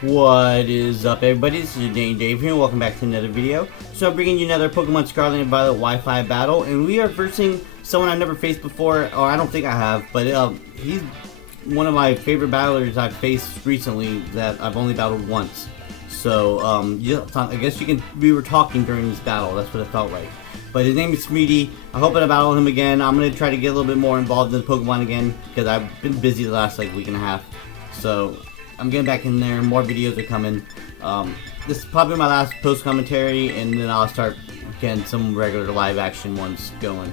What is up, everybody? This is Dave here, and welcome back to another video. So I'm bringing you another Pokemon Scarlet and Violet Wi-Fi battle, and we are versing someone I've never faced before, or I don't think I have, but he's one of my favorite battlers I've faced recently that I've only battled once. So yeah, I guess we were talking during this battle. That's what it felt like. But his name is Smeety. I hope I battle him again. I'm gonna try to get a little bit more involved in the Pokemon again because I've been busy the last week and a half. So I'm getting back in there. More videos are coming. This is probably my last post commentary, and then I'll start getting some regular live action ones going.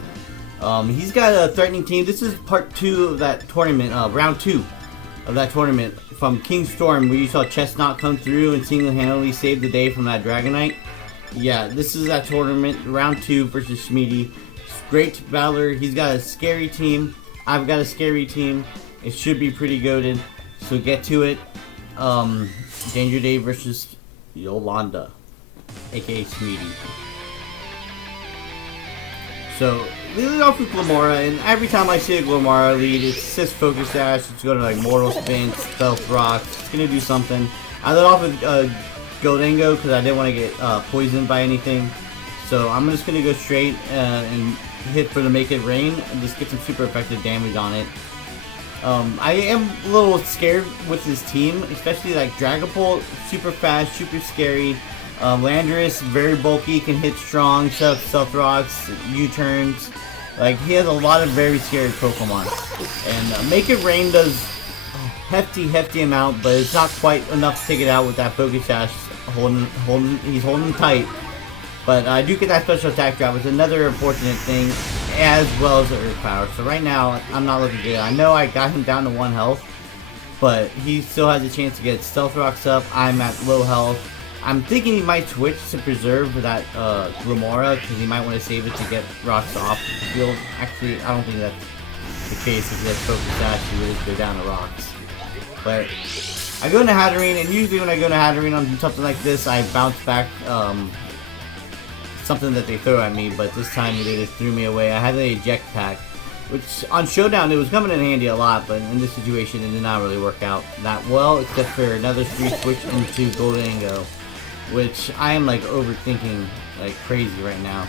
He's got a threatening team. This is part 2 of that tournament, round 2 of that tournament from King Storm, where you saw Chestnut come through and single-handedly save the day from that Dragonite. Yeah, this is that tournament, round 2 versus Smeety. Great battler. He's got a scary team. I've got a scary team. It should be pretty goated. So get to it. Danger Day versus Yolanda, aka Smeety. So lead off with Glimmora, and every time I see a Glimmora lead, it says Focus Dash. It's going to like Mortal Spin, Stealth Rock. It's gonna do something. I led off with Goldango because I didn't want to get poisoned by anything. So I'm just gonna go straight and hit for the Make It Rain and just get some super effective damage on it. I am a little scared with his team, especially like Dragapult, super fast, super scary. Landorus, very bulky, can hit strong, set up Stealth Rocks, U-turns. Like, he has a lot of very scary Pokemon. And Make It Rain does a hefty amount, but it's not quite enough to take it out with that Focus Dash. He's holding tight. But I do get that special attack drop, which is another unfortunate thing, as well as the Earth Power. So right now, I'm not looking good. I know I got him down to 1 health, but he still has a chance to get Stealth Rocks up. I'm at low health. I'm thinking he might switch to preserve that Glimmora, because he might want to save it to get rocks off the field. Actually, I don't think that's the case. If he has Focus Dash, he would just go down to rocks. But I go into Hatterene, and usually when I go into Hatterene on something like this, I bounce back something that they throw at me, but this time they just threw me away. I had the Eject Pack, which on Showdown it was coming in handy a lot, but in this situation it did not really work out that well, except for another 3 switch into Goldango, which I am like overthinking like crazy right now.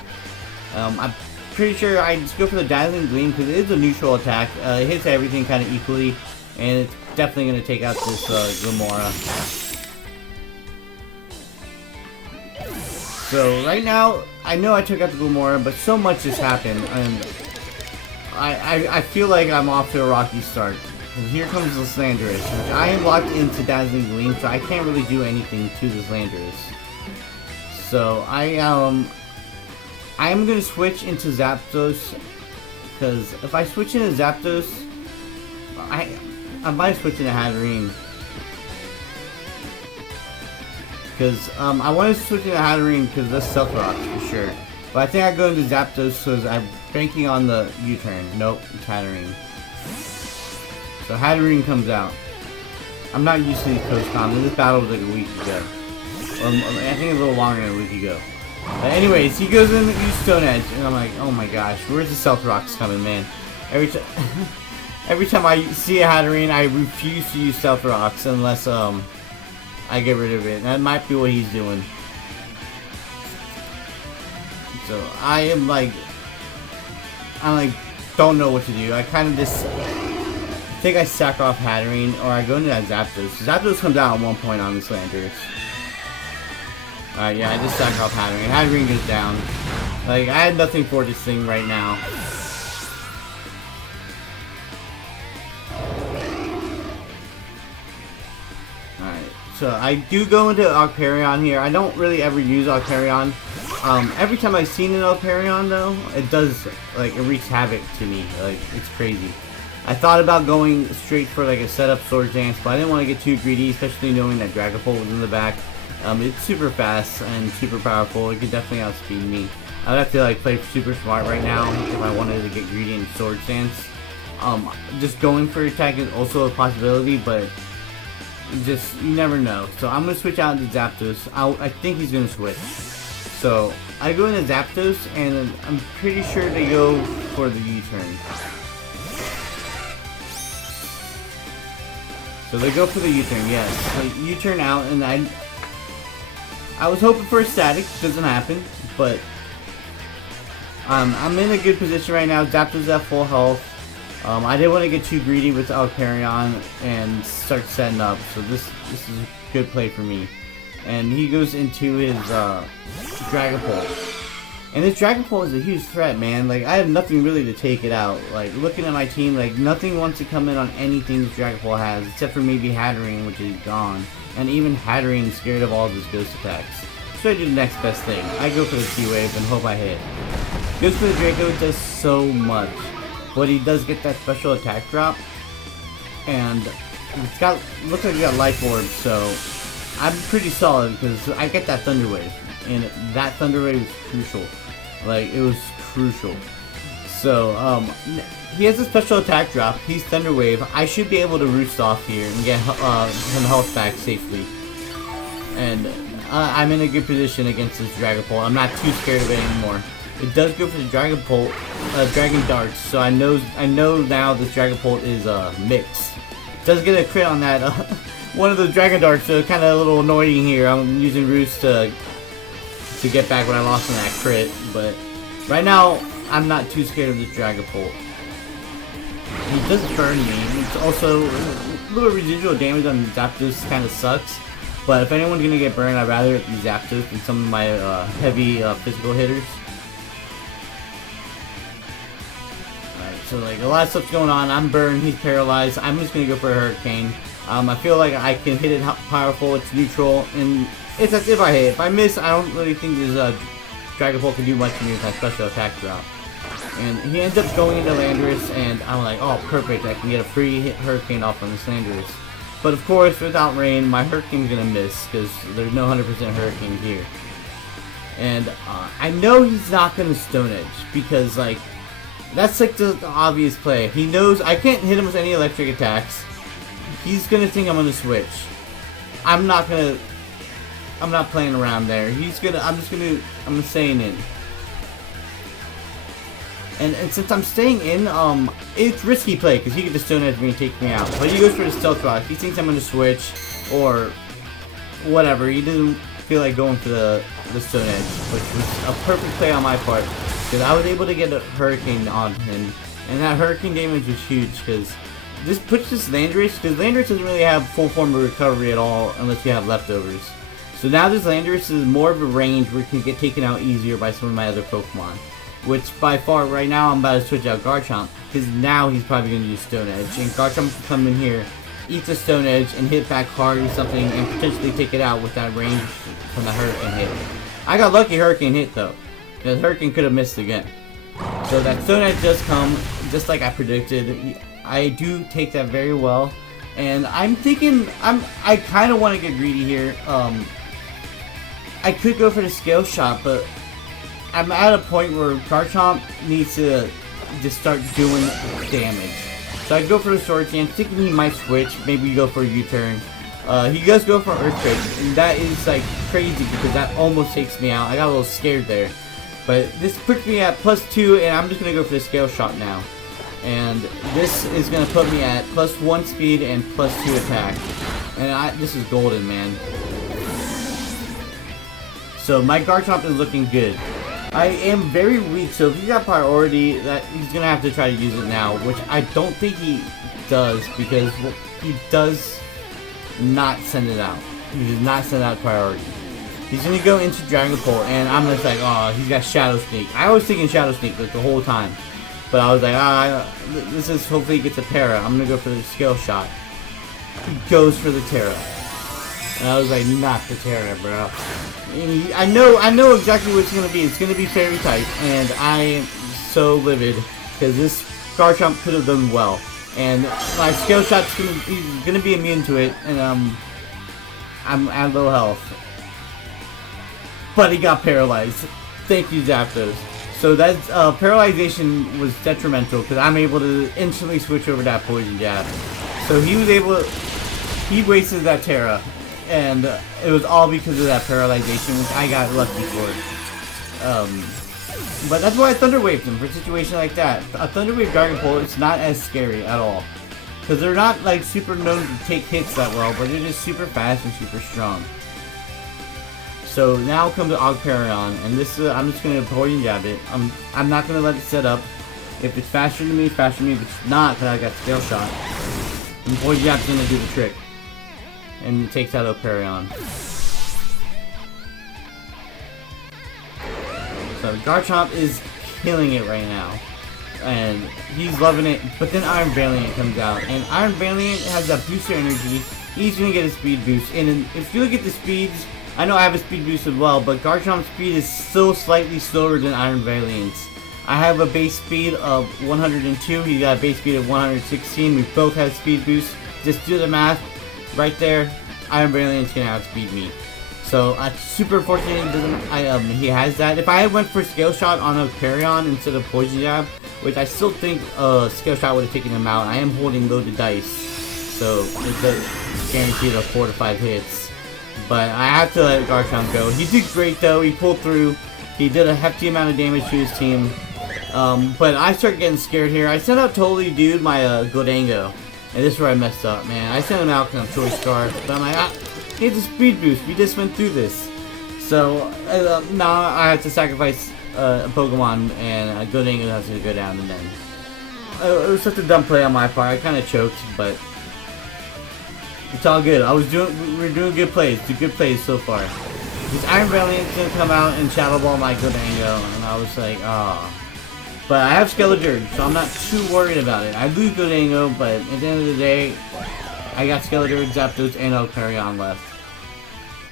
I'm pretty sure I just go for the Dazzling Gleam because it is a neutral attack. It hits everything kind of equally, and it's definitely going to take out this Glimmora. So right now, I know I took out the Glimmora, but so much has happened, and I feel like I'm off to a rocky start. And here comes this Landorus, which I am locked into Dazzling Gleam, so I can't really do anything to this Landorus. So I am gonna switch into Zapdos, because if I switch into Zapdos, I might switch into Hatterene. Because I want to switch into Hatterene because that's Stealth Rocks for sure. But I think I go into Zapdos because I'm banking on the U-turn. Nope, it's Hatterene. So Hatterene comes out. I'm not used to these post-coms. This battle was like a week ago. Or I think a little longer than a week ago. But anyways, he goes in to use Stone Edge, and I'm like, oh my gosh, where's the Stealth Rocks coming, man? Every time I see a Hatterene, I refuse to use Stealth Rocks unless I get rid of it. That might be what he's doing. So I don't know what to do. I kind of just think I sack off Hatterene, or I go into that Zapdos. Zapdos comes out at one point on this Landorus. Alright, yeah, I just sack off Hatterene. Hatterene goes down. Like, I had nothing for this thing right now. So I do go into Alperion here. I don't really ever use Alperion. Every time I've seen an Alperion though, it does, like, it wreaks havoc to me. Like, it's crazy. I thought about going straight for like a setup Swords Dance, but I didn't want to get too greedy, especially knowing that Dragapult was in the back. It's super fast and super powerful. It could definitely outspeed me. I would have to like play super smart right now if I wanted to get greedy in Swords Dance. Just going for attack is also a possibility, but just, you never know. So I'm going to switch out into Zapdos. I think he's going to switch. So I go into Zapdos, and I'm pretty sure they go for the U-turn. So they go for the U-turn, yes. So U-turn out, and I was hoping for a static. Doesn't happen, but I'm in a good position right now. Zapdos at full health. I didn't want to get too greedy with Alparion and start setting up, so this is a good play for me. And he goes into his Dragapult. And this Dragapult is a huge threat, man. Like, I have nothing really to take it out. Like, looking at my team, like, nothing wants to come in on anything this Dragapult has, except for maybe Hatterene, which is gone. And even Hatterene is scared of all of his ghost attacks. So I do the next best thing. I go for the T-Wave and hope I hit. Goes for the Draco, it does so much. But he does get that special attack drop. And it's got, looks like he got Life Orb, so I'm pretty solid because I get that Thunder Wave. And that Thunder Wave is crucial. Like, it was crucial. So, he has a special attack drop. He's Thunder Wave. I should be able to roost off here and get some health back safely. And I'm in a good position against this Dragapult. I'm not too scared of it anymore. It does go for the Dragapult, Dragon Darts. So I know now this Dragapult is mixed. Does get a crit on that one of the Dragon Darts. So kind of a little annoying here. I'm using Roost to get back what I lost in that crit, but right now I'm not too scared of this Dragapult. He does burn me. It's also a little residual damage on Zapdos kind of sucks, but if anyone's gonna get burned, I'd rather it be Zapdos than some of my heavy physical hitters. Alright, so like a lot of stuff's going on. I'm burned, he's paralyzed. I'm just gonna go for a Hurricane. I feel like I can hit it powerful, it's neutral, and it's as if I hit. If I miss, I don't really think this Dragapult can do much to me with that special attack drop. And he ends up going into Landorus, and I'm like, oh, perfect, I can get a free hit Hurricane off on this Landorus. But of course, without rain, my Hurricane's gonna miss, because there's no 100% Hurricane here. And I know he's not gonna Stone Edge, because, like, that's like the obvious play. He knows I can't hit him with any electric attacks. He's gonna think I'm gonna switch. I'm not playing around there. I'm staying in. And since I'm staying in, it's risky play because he could just Stone Edge me and take me out. But he goes for the Stealth Rock. He thinks I'm gonna switch or whatever. He doesn't feel like going for the Stone Edge, which was a perfect play on my part because I was able to get a Hurricane on him, and that Hurricane damage was huge because this puts this Landorus, because Landorus doesn't really have full form of recovery at all unless you have leftovers. So now this Landorus is more of a range where it can get taken out easier by some of my other Pokemon. Which by far, right now I'm about to switch out Garchomp, because now he's probably going to use Stone Edge. And Garchomp can come in here, eat the Stone Edge, and hit back hard or something, and potentially take it out with that range from the Hurricane hit. I got lucky Hurricane hit though, because Hurricane could have missed again. So that Stone Edge does come, just like I predicted. I do take that very well, and I'm thinking I kind of want to get greedy here. I could go for the Scale Shot, but I'm at a point where Garchomp needs to just start doing damage. So I go for the Sword Dance, thinking he might switch. Maybe go for a U-turn. He does go for Earthquake, and that is like crazy because that almost takes me out. I got a little scared there, but this puts me at +2, and I'm just gonna go for the Scale Shot now. And this is gonna put me at +1 speed and +2 attack. And this is golden, man. So my Garchomp is looking good. I am very weak, so if he got priority, that he's gonna have to try to use it now, which I don't think he does because he does not send it out. He does not send out priority. He's gonna go into Dragapult, and I'm just like, oh, he's got Shadow Sneak. I was thinking Shadow Sneak like the whole time, but I was like, this is hopefully he gets a Para. I'm gonna go for the Scale Shot. He goes for the Terra. And I was like, not the Terra, bro. And I know exactly what it's gonna be. It's gonna be Fairy type, and I am so livid because this Garchomp could have done well. And my Scale Shot's gonna be immune to it, and I'm at low health. But he got paralyzed. Thank you, Zapdos. So that paralyzation was detrimental because I'm able to instantly switch over that Poison Jab. So he was able to, he wasted that Terra. And it was all because of that paralyzation, which I got lucky for. But that's why I Thunder Waved him for a situation like that. A Thunder Wave Dragon Pole is not as scary at all. Because they're not like super known to take hits that well, but they're just super fast and super strong. So now comes Ogperion, and this I'm just gonna poison jab it. I'm not gonna let it set up. If it's faster than me, faster than me. If it's not, because I got Scale Shot, and poison jab's gonna do the trick, and it takes out Ogperion. So Garchomp is killing it right now, and he's loving it. But then Iron Valiant comes out, and Iron Valiant has that booster energy. He's gonna get a speed boost, and if you look at the speeds, I know I have a speed boost as well, but Garchomp's speed is still slightly slower than Iron Valiant's. I have a base speed of 102. He got a base speed of 116. We both have speed boost. Just do the math right there. Iron Valiant's gonna outspeed me. So super fortunate he has that. If I had went for Scale Shot on Ogperion instead of Poison Jab, which I still think Scale Shot would have taken him out. I am holding loaded dice, so it's a guaranteed of 4 to 5 hits. But I have to let Garchomp go. He did great though. He pulled through. He did a hefty amount of damage to his team. But I start getting scared here. I sent out Totally Dude my Gholdengo, and this is where I messed up, man. I sent him out because I'm Choice Scarf, but I'm like, he has a speed boost. We just went through this. So now I have to sacrifice a Pokemon, and Gholdengo has to go down, and then it was such a dumb play on my part. I kind of choked, but it's all good. We're doing good plays. Good plays so far. This Iron Valiant's gonna come out and Shadow Ball my Gholdengo, and I was like, ah. But I have Skeledirge, so I'm not too worried about it. I lose Gholdengo, but at the end of the day, I got Skeledirge, Zapdos, and Ogperion left.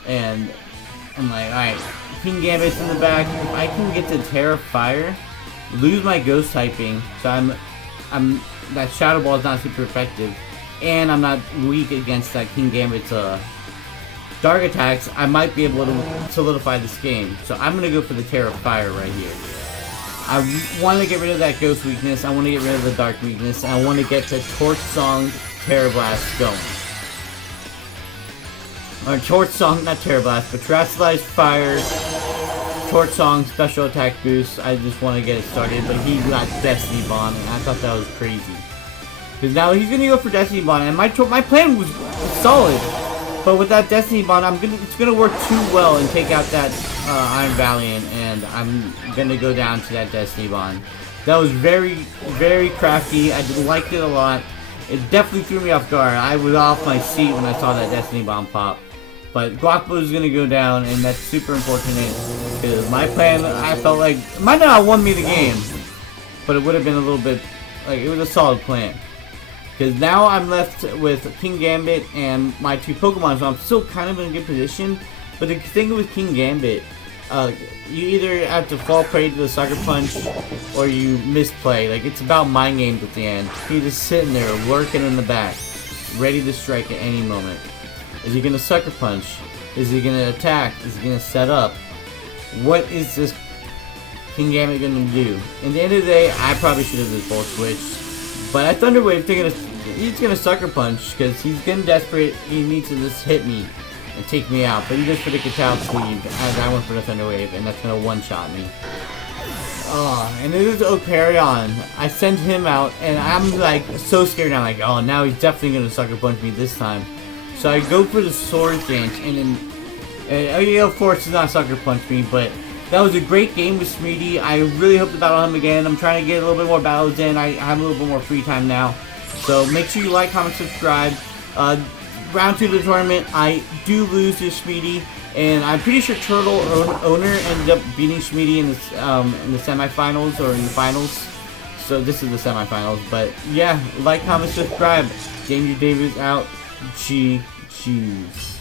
And I'm like, alright, King Gambit's in the back. If I can get to Terra Fire, lose my Ghost typing, so that Shadow Ball is not super effective, and I'm not weak against that King Gambit's Dark attacks, I might be able to solidify this game. So I'm gonna go for the Terra Fire right here. I want to get rid of that Ghost weakness, I want to get rid of the Dark weakness, and I want to get the Torch Song Terra Blast going. Or Torch Song, not Terra Blast, but Terrestrialized Fire, Torch Song, Special Attack Boost. I just want to get it started, but he got Destiny Bond, and I thought that was crazy. Because now he's going to go for Destiny Bond, and my plan was solid. But with that Destiny Bond, it's gonna work too well and take out that Iron Valiant, and I'm gonna go down to that Destiny Bond. That was very, very crafty. I liked it a lot. It definitely threw me off guard. I was off my seat when I saw that Destiny Bomb pop. But Guapo is gonna go down, and that's super unfortunate because my plan, I felt like, might not have won me the game, but it would have been a little bit like it was a solid plan. Because now I'm left with King Gambit and my 2 Pokemon, so I'm still kind of in a good position. But the thing with King Gambit, you either have to fall prey to the Sucker Punch, or you misplay. Like, it's about mind games at the end. He's just sitting there, lurking in the back, ready to strike at any moment. Is he going to Sucker Punch? Is he going to attack? Is he going to set up? What is this King Gambit going to do? In the end of the day, I probably should have just Volt Switch. But at Thunder Wave, he's gonna Sucker Punch because he's getting desperate. He needs to just hit me and take me out. But he goes for the Katal Sleeve as I went for the Thunder Wave, and that's gonna one-shot me. And it is Ogperion. I send him out, and I'm like so scared now. Like, oh, now he's definitely gonna Sucker Punch me this time. So I go for the Sword Dance, and then of course he's not Sucker Punch me, but that was a great game with Smeedy. I really hope to battle him again. I'm trying to get a little bit more battles in. I have a little bit more free time now. So make sure you like, comment, subscribe. Round 2 of the tournament, I do lose to Smeedy. And I'm pretty sure Turtle Owner ended up beating Smeedy in the semifinals or in the finals. So this is the semifinals. But yeah, like, comment, subscribe. Danger Davis out. GG's.